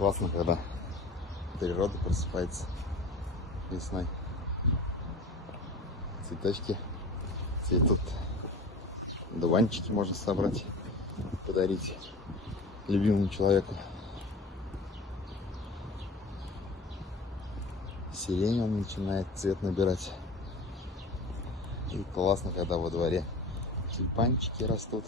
Классно, когда природа просыпается весной. Цветочки цветут. Дуванчики можно собрать, подарить любимому человеку. Сирень он начинает цвет набирать. И классно, когда во дворе тюльпанчики растут.